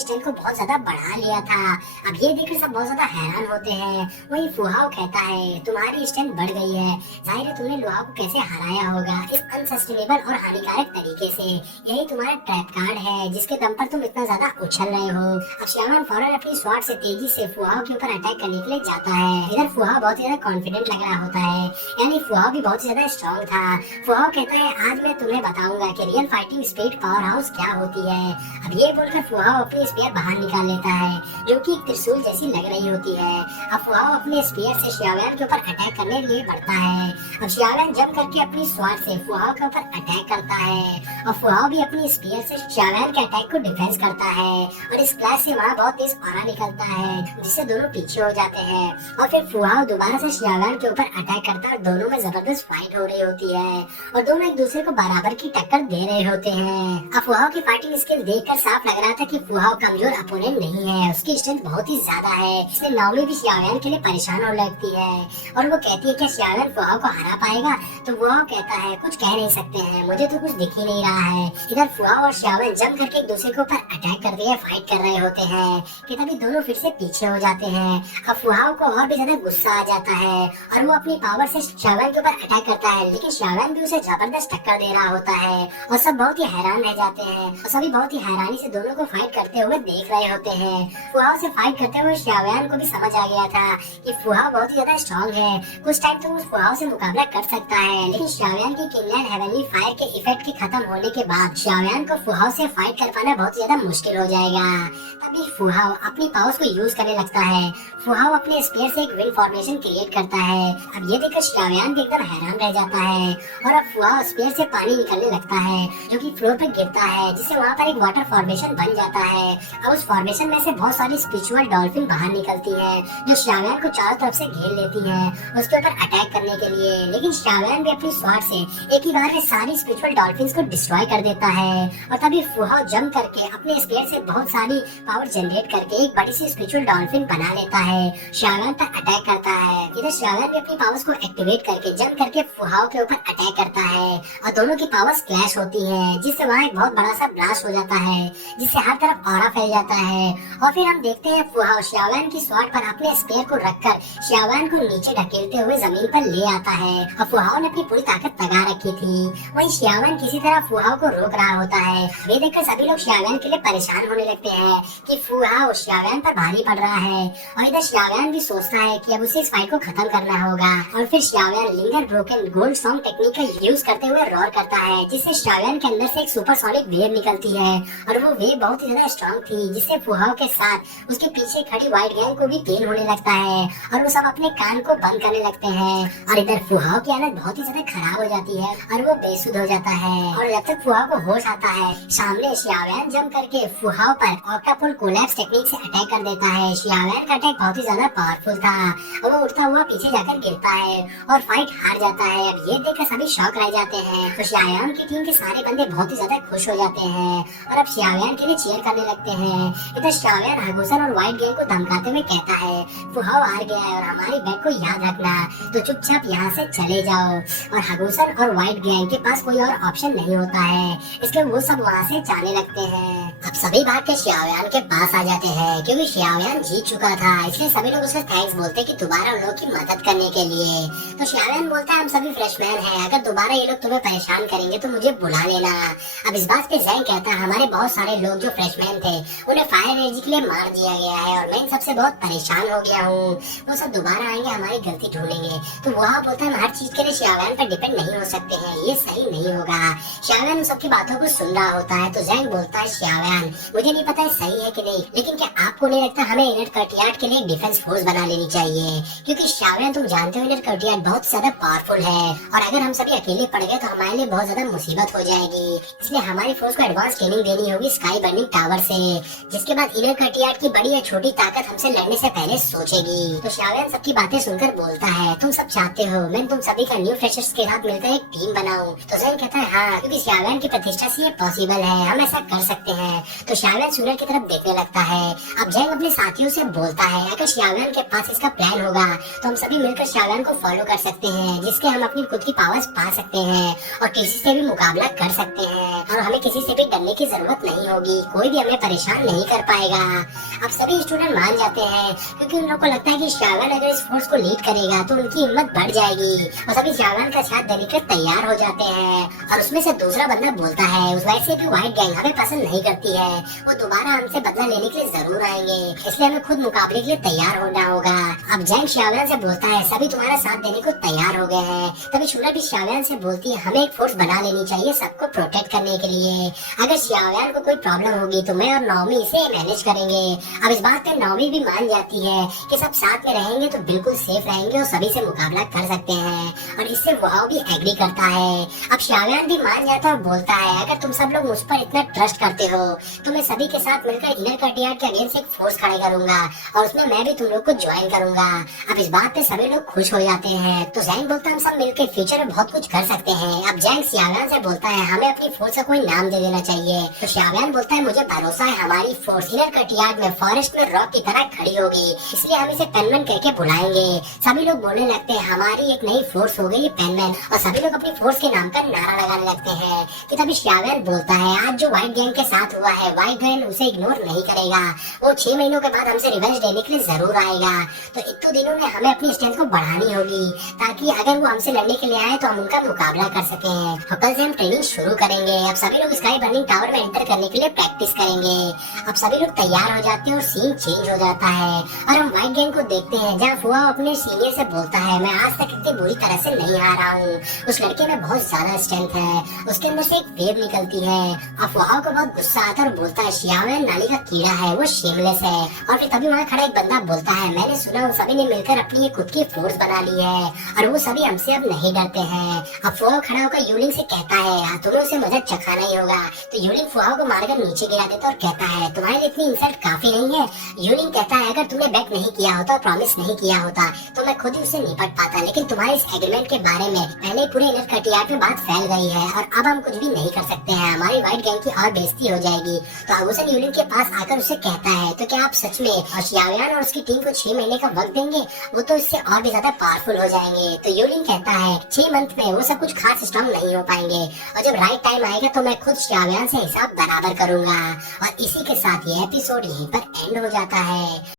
Strength को बहुत ज्यादा बढ़ा लिया था। अब ये देखकर सब बहुत ज्यादा हैरान होते हैं। वही फुहाओ कहता है तुम्हारी स्ट्रेंथ बढ़ गई है, जाहिर है तुमने लुआओ को कैसे हराया होगा इस अनसस्टेनेबल और हानिकारक तरीके से। यही तुम्हारा ट्रैप कार्ड है जिसके दम पर तुम इतना ज्यादा उछल रहे हो। अब श्यामन फौरन अपनी स्वॉर्ड से तेजी से फुहाओ के ऊपर अटैक करने के लिए जाता है। इधर फुहाओ बहुत ही ज्यादा कॉन्फिडेंट लग रहा होता है, यानी फुहाओ भी बहुत ही ज्यादा स्ट्रॉन्ग था। फुहाओ कहता है आज मैं तुम्हें बताऊंगा कि real fighting spirit power house क्या होती है। अब ये बोलकर फुहाओ अपनी स्पीयर बाहर निकाल लेता है जो कि एक त्रिशूल जैसी लग रही होती है। अब फुहाओ अपने स्पीयर से शियावेन के ऊपर अटैक करने के लिए बढ़ता है। अब शियावेन जंप करके अपनी स्वॉर्ड से फुहाओ के ऊपर अटैक करता है और फुहाओ भी अपनी स्पीयर से शियावेन के अटैक को डिफेंस करता है और इस क्लास से वहाँ बहुत तेज ऑरा निकलता है जिससे दोनों पीछे हो जाते हैं। और फिर फुहाओ दोबारा से शियावेन के ऊपर अटैक करता है और दोनों में जबरदस्त फाइट हो रही होती है और दोनों एक दूसरे को बराबर की टक्कर दे रहे होते हैं। अब फुहाओ की फाइटिंग स्किल देखकर साफ लग रहा था कि फुहाओ कमजोर अपोनेंट नहीं है, उसकी स्ट्रेंथ बहुत ही ज्यादा है। इसलिए नाओमी भी शियावेन के लिए परेशान होने लगती है और वो कहती है क्या शियावेन फुहाओ को हरा पाएगा। तो फुहाओ कहता है कुछ कह नहीं सकते हैं, मुझे तो कुछ दिख ही नहीं रहा है। इधर फुहाओ और शियावेन जंप करके एक दूसरे के ऊपर अटैक करते हैं, फाइट कर रहे होते हैं कि तभी दोनों फिर से पीछे हो जाते हैं। अब फुहाओ को और भी ज्यादा गुस्सा आ जाता है और वो अपनी पावर से शियावेन के ऊपर अटैक करता है, लेकिन शियावेन भी उसे जबरदस्त टक्कर दे रहा होता है और सब बहुत ही हैरान रह जाते हैं और सभी बहुत ही हैरानी से दोनों को फाइट करते हुए देख रहे होते हैं। फुहाओ से फाइट करते हुए शियावेन को भी समझ आ गया था कि फुहाओ बहुत ही ज्यादा स्ट्रॉन्ग है, कुछ टाइम तो वो फुहाओ से मुकाबला कर सकता है। लेकिन शियावेन की किंगलैंड हेवनली फायर के इफेक्ट के खत्म होने के बाद शियावेन को फुहाओ से फाइट कर पाना बहुत ज्यादा मुश्किल हो जाएगा। तभी फुहाओ अपनी पावर्स को यूज करने लगता है। फुहाओ अपने स्पीयर से एक विंड फॉर्मेशन क्रिएट करता है। अब ये देखकर शियावेन भी एकदम हैरान रह जाता है और अब फुहाओ स्पीयर से पानी निकलने लगता है जो कि फ्लोर पर गिरता है, जिससे वहाँ पर एक वाटर फॉर्मेशन बन जाता है। अब उस फॉर्मेशन में से बहुत सारी स्पिरिचुअल डॉल्फिन बाहर निकलती है जो शियावेन को चारों तरफ से घेर लेती है उसके ऊपर अटैक करने के लिए। लेकिन शियावेन भी अपनी स्वॉर्ड से एक ही बार में सारी स्पिरिचुअल डॉल्फिन्स को डिस्ट्रॉय कर देता है और तभी फुहाओ जंप करके अपने स्पीयर से बहुत सारी पावर जनरेट करके एक बड़ी सी स्पिरिचुअल डॉल्फिन बना लेता है, शियावेन पर अटैक करता है। इधर शियावेन भी अपनी पावर्स को एक्टिवेट करके जंप करके फुहाओ के ऊपर अटैक करता है और दोनों की पावर्स क्लैश होती है जिससे वहाँ एक बहुत बड़ा सा ब्लास्ट हो जाता है जिससे हर तरफ ऑरा फैल जाता है। और फिर हम देखते हैं फुहाओ शियावेन की स्वॉर्ड पर अपने स्पीयर को रखकर शियावेन को नीचे ढकेलते हुए जमीन पर ले आता है और फुहाओ ने अपनी पूरी ताकत लगा रखी थी। वहीं शियावेन किसी तरह फुहाओ को रोक रहा होता है। ये देखकर सभी लोग शियावेन के लिए परेशान होने लगते हैं कि फुहाओ शियावेन पर भारी पड़ रहा है और इधर शियावेन भी सोचता है कि अब उसे इस फाइट को खत्म करना होगा। और फिर शियावेन लिंगर ब्रोकन गोल्ड सॉन्ग टेक्निक का यूज करते हुए रोर करता है जिससे शियावेन के अंदर से एक सुपरसोनिक वेव निकलती है और वो वेव बहुत ही ज्यादा स्ट्रॉन्ग थी जिससे फुहाओ के साथ उसके पीछे खड़ी व्हाइट गैंग को भी पेन होने लगता है और वो सब अपने कान को बंद करने लगते हैं। और इधर फुहाओ की हालत बहुत ही ज्यादा खराब हो जाती है और वो बेसुध हो जाता है। और जब तक फुहाओ को होश आता है सामने शियावेन जंप करके फुहाओ पर ऑक्टापुल कोलैप्स टेक्निक से अटैक कर देता है। शियावेन का अटैक बहुत ही ज्यादा पावरफुल था और वो उठता हुआ पीछे जाकर गिरता है और फाइट हार जाता है। अब ये देखकर सभी शॉक रह जाते हैं तो शियावेन की टीम के सारे बंदे बहुत ही ज्यादा खुश हो जाते हैं और अब शियावेन के लिए चीयर करने लगते हैं। इधर शियावेन हागुसन और व्हाइट गैंग को धमकाते हुए कहता है फुहाओ हार गया है और हमारी बैट को याद रखना, तो चुपचाप यहाँ से चले जाओ। और हागुसन और व्हाइट गैंग के पास कोई और ऑप्शन नहीं होता है, इसलिए वो सब वहाँ से जाने लगते हैं। अब सभी भाग के शियावेन के पास आ जाते हैं क्योंकि शियावेन जीत चुका था, इसलिए सभी लोग उसे थैंक्स बोलते कि दोबारा उन लोग की मदद करने के लिए। तो शियावेन बोलता है हम सभी फ्रेशमैन हैं, अगर दोबारा ये लोग तुम्हें परेशान करेंगे तो मुझे बुला लेना। अब इस बात पे जैंग कहता है हमारे बहुत सारे लोग जो फ्रेशमैन थे उन्हें फायर एनर्जी के लिए मार दिया गया है और मैं इन सबसे बहुत परेशान हो गया हूँ, वो सब दोबारा आएंगे हमारी गलती ढूंढेंगे। तो वहाँ बोलता है हम हर चीज के लिए शियावेन पर डिपेंड नहीं हो सकते हैं, ये सही नहीं होगा। शियावेन उन सबकी बातों को सुन रहा होता है तो जैंग बोलता है शियावेन मुझे नहीं पता है सही है कि नहीं, लेकिन क्या आपको नहीं लगता हमें इनर कर्टियार्ड के लिए डिफेंस फोर्स बना लेनी चाहिए? क्योंकि शियावेन तुम जानते हो इनर कर्टियार्ड बहुत ज्यादा पावरफुल है और अगर हम सभी अकेले पड़ गए तो हमारे लिए बहुत ज्यादा मुसीबत हो जाएगी, इसलिए हमारी फोर्स को एडवांस ट्रेनिंग देनी होगी स्काई बर्निंग टावर से, जिसके बाद इनर कर्टियार्ड की बड़ी या छोटी ताकत हमसे लड़ने से पहले सोचेगी। तो शियावेन सबकी बातें सुनकर बोलता है तुम सब चाहते हो मैं तुम सभी का न्यू फ्रेशर्स के साथ मिलकर एक टीम बनाऊं? तो जैंग कहता है हाँ, क्योंकि शियावेन की प्रतिष्ठा से ये पॉसिबल है, हम ऐसा कर सकते हैं। तो शियावेन सूरज की तरफ देखने लगता है। अब जैंग अपने साथियों से बोलता है अगर शियावेन के पास इसका प्लान होगा तो हम सभी मिलकर शियावेन को फॉलो कर सकते हैं, जिसके हम अपनी खुद की पावर्स पा सकते हैं और किसी से भी मुकाबला कर सकते हैं और हमें किसी से भी डरने की जरूरत नहीं होगी, कोई भी हमें परेशान नहीं कर पाएगा। अब सभी स्टूडेंट मान जाते हैं क्योंकि उन लोगों को लगता है कि शावन अगर इस फोर्स को लीड करेगा तो उनकी हिम्मत बढ़ जाएगी और सभी शावन का साथ देने के तैयार हो जाते हैं। और उसमें से दूसरा बंदा बोलता है उस वैसे भी व्हाइट गैंग हमें पसंद नहीं करती है, वो दोबारा हमसे बदला लेने के लिए जरूर आएंगे, इसलिए हमें खुद मुकाबले के लिए तैयार होना होगा। अब जैंग शावन से बोलता है सभी तुम्हारा साथ देने को तैयार हो गए हैं। तभी शूरा भी शावन से बोलती है हमें एक फोर्स बना लेनी चाहिए सबको प्रोटेक्ट करने के लिए। अगर शावन को कोई प्रॉब्लम होगी तो मैं और नौमी इसे मैनेज करेंगे। अब इस बात पे नौमी भी मान जाती है कि सब साथ में रहेंगे तो बिल्कुल सेफ रहेंगे और सभी से मुकाबला कर सकते हैं, और इससे वो भी एग्री करता है। अब शावन भी मान जाता है और बोलता है अगर तुम सब लोग मुझ पर इतना ट्रस्ट करते हो तो मैं सभी के साथ मिलकर इनर कटियार के अगेंस्ट एक फोर्स खड़े करूंगा और उसमें मैं भी तुम लोग को ज्वाइन करूंगा। अब इस बात पे सभी लोग खुश हो जाते हैं। तो जैंग बोलता है हम सब मिलकर फ्यूचर में बहुत कुछ कर सकते हैं। अब जैंग शावन से बोलता है हमें अपनी फोर्स का कोई नाम दे देना चाहिए। तो शावन बोलता है मुझे भरोसा है हमारी फोर्स इनर कटियार में फॉरेस्ट में रॉक की तरह खड़ी होगी, इसलिए हम इसे पेनमैन करके बुलाएंगे। सभी लोग बोलने लगते हैं हमारी एक नई फोर्स हो गई पेनमैन, और सभी लोग अपनी फोर्स के नाम पर नारा लगाने लगते हैं। कि तभी शावन बोलता है आज जो व्हाइट गैंग के साथ हुआ है व्हाइट गैंग उसे इग्नोर नहीं करेगा, वो 6 महीनों के बाद हमसे रिवेंज लेने के लिए जरूर आएगा। तो इतने दिनों में हमें अपनी स्ट्रेंथ को बढ़ानी होगी ताकि अगर वो हमसे लड़ने के लिए आए तो हम उनका मुकाबला कर सके। और कल से हम ट्रेनिंग शुरू करेंगे। अब सभी लोग स्काई बर्निंग टावर में एंटर करने के लिए प्रैक्टिस करेंगे। अब सभी लोग तैयार हो जाते हैं और सीन चेंज हो जाता है और हम व्हाइट गैंग को देखते हैं जहाँ फुआ अपने सीनियर से बोलता है मैं आज तक इतनी बुरी तरह से नहीं हारा हूँ, उस लड़के में बहुत ज्यादा स्ट्रेंथ है, उसके अंदर से एक वेव निकलती है। और फुआ को बहुत गुस्सा आता है और बोलता है शावन नाली का कीड़ा है, वो शेमलेस है। और फिर तभी वहाँ खड़ा एक बंदा बोलता है मैंने सुना उन सभी ने मिलकर अपनी एक खुद की फोर्स बना ली है और वो सभी हमसे अब नहीं डरते हैं। अब फुआ खड़ा होकर यूलिंग से कहता है तुम्हें उसे मदद चखाना ही होगा। तो यूलिंग फुआ को मारकर नीचे गिरा देता और कहता है तुम्हारे लिए इतनी इंसल्ट काफी नहीं है। यूलिंग कहता है अगर तुमने बेट नहीं किया होता और प्रॉमिस नहीं किया होता तो मैं खुद ही उससे निपट पाता, लेकिन तुम्हारे इस एग्रीमेंट के बारे में पहले पूरे इनर कटियार में बात फैल गई है और अब हम कुछ भी नहीं कर सकते हैं, हमारी व्हाइट गैंग की और बेइज्जती हो जाएगी। तो अबूसन यूलिंग के पास आकर उसे कहता है तो क्या आप सच में और शावन और उसकी टीम को 6 महीने का वक्त देंगे, वो तो इससे और भी ज्यादा पावरफुल हो जाएंगे। तो यूलिंग कहता है 6 मंथ में वो सब कुछ खास स्ट्रॉन्ग नहीं हो पाएंगे और जब राइट टाइम आएगा तो मैं खुद शावन से हिसाब बराबर करूंगा। और इसी के साथ ये एपिसोड यहीं पर एंड हो जाता है।